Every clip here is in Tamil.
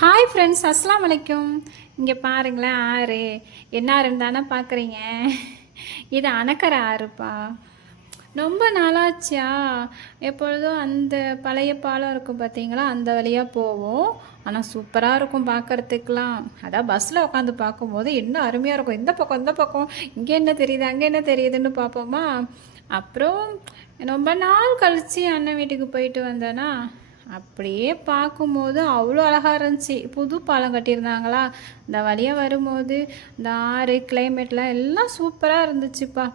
ஹாய் ஃப்ரெண்ட்ஸ், அஸ்ஸலாமு அலைக்கும். இங்கே பாருங்களேன், ஆறு என்ன ஆறுன்னு தானே பார்க்குறீங்க. இது அணக்கரை ஆறுப்பா. ரொம்ப நாளாச்சா. எப்பொழுதும் அந்த பழைய பாலம் இருக்கும் பார்த்தீங்களா, அந்த வழியாக போவோம். ஆனால் சூப்பராக இருக்கும் பார்க்குறதுக்கெலாம். அதான் பஸ்ஸில் உட்காந்து பார்க்கும்போது இன்னும் அருமையாக இருக்கும். இந்த பக்கம் இங்கே என்ன தெரியுது, அங்கே என்ன தெரியுதுன்னு பார்ப்போமா. அப்புறம் ரொம்ப நாள் கழித்து அண்ணன் வீட்டுக்கு போயிட்டு வந்தேன்னா, அப்படியே பார்க்கும்போது அவ்வளோ அழகாக இருந்துச்சு. புது பாலம் கட்டியிருந்தாங்களா, இந்த வழியாக வரும்போது இந்த ஆறு கிளைமேட்லாம் எல்லாம் சூப்பராக இருந்துச்சுப்பா.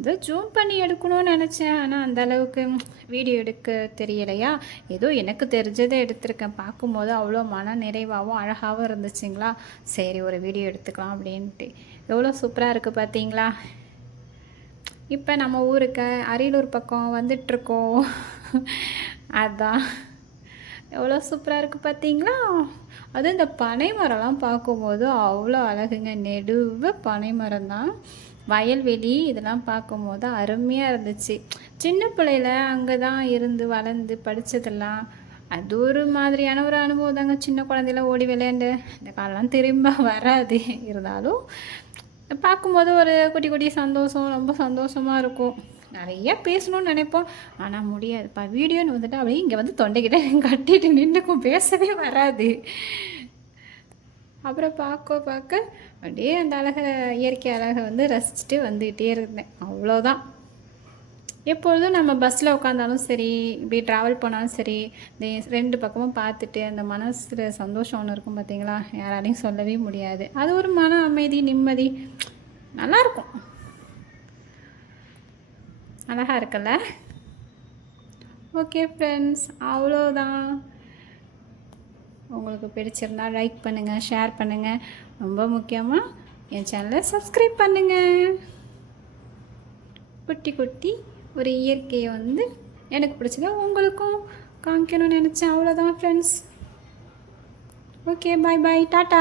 இதை ஜூம் பண்ணி எடுக்கணும்னு நினச்சேன், ஆனால் அந்தளவுக்கு வீடியோ எடுக்க தெரியலையா. ஏதோ எனக்கு தெரிஞ்சதை எடுத்திருக்கேன். பார்க்கும்போது அவ்வளோ மன நிறைவாகவும் அழகாகவும் இருந்துச்சுங்களா. சரி, ஒரு வீடியோ எடுத்துக்கலாம் அப்படின்ட்டு. எவ்வளோ சூப்பராக இருக்குது பார்த்தீங்களா. இப்போ நம்ம ஊருக்கு அரியலூர் பக்கம் வந்துட்டுருக்கோம். அதான் எவ்வளோ சூப்பராக இருக்குது பார்த்தீங்களா. அதுவும் இந்த பனை மரம்லாம் பார்க்கும்போது அவ்வளோ அழகுங்க. நெடுவ பனை மரம் தான், வயல்வெளி இதெல்லாம் பார்க்கும்போது அருமையாக இருந்துச்சு. சின்ன பிள்ளையில அங்கே தான் இருந்து வளர்ந்து படித்ததெல்லாம் அது ஒரு மாதிரியான ஒரு அனுபவம் தாங்க. சின்ன குழந்தையில ஓடி விளையாண்டு இந்த காலெலாம் திரும்ப வராது. இருந்தாலும் பார்க்கும்போது ஒரு குட்டி குட்டி சந்தோஷம், ரொம்ப சந்தோஷமாக இருக்கும். நிறைய பேசணும்னு நினைப்போம், ஆனால் முடியாதுப்பா. வீடியோன்னு வந்துட்டு அப்படியே இங்கே வந்து தொண்டைக்கிட்ட கட்டிட்டு நின்றுக்கும், பேசவே வராது. அப்புறம் பார்க்க அப்படியே அந்த இயற்கை அழகை வந்து ரசிச்சுட்டு வந்துக்கிட்டே இருந்தேன். அவ்வளோதான். எப்பொழுதும் நம்ம பஸ்ஸில் உட்காந்தாலும் சரி, இப்படி ட்ராவல் போனாலும் சரி, இந்த ரெண்டு பக்கமும் பார்த்துட்டு அந்த மனசில் சந்தோஷம் ஒன்று இருக்கும் பார்த்தீங்களா, யாராலையும் சொல்லவே முடியாது. அது ஒரு மன அமைதி, நிம்மதி, நல்லாயிருக்கும். அழகாக இருக்குல்ல. ஓகே ஃப்ரெண்ட்ஸ், அவ்வளோதான். உங்களுக்கு பிடிச்சிருந்தா லைக் பண்ணுங்கள், ஷேர் பண்ணுங்கள். ரொம்ப முக்கியமாக என் சேனலை சப்ஸ்கிரைப் பண்ணுங்கள். குட்டி குட்டி ஒரு இயற்கையை வந்து எனக்கு பிடிச்சத உங்களுக்கும் காமிக்கணும்னு நினச்சேன். அவ்வளோதான் ஃப்ரெண்ட்ஸ். ஓகே, பாய் பாய், டாட்டா.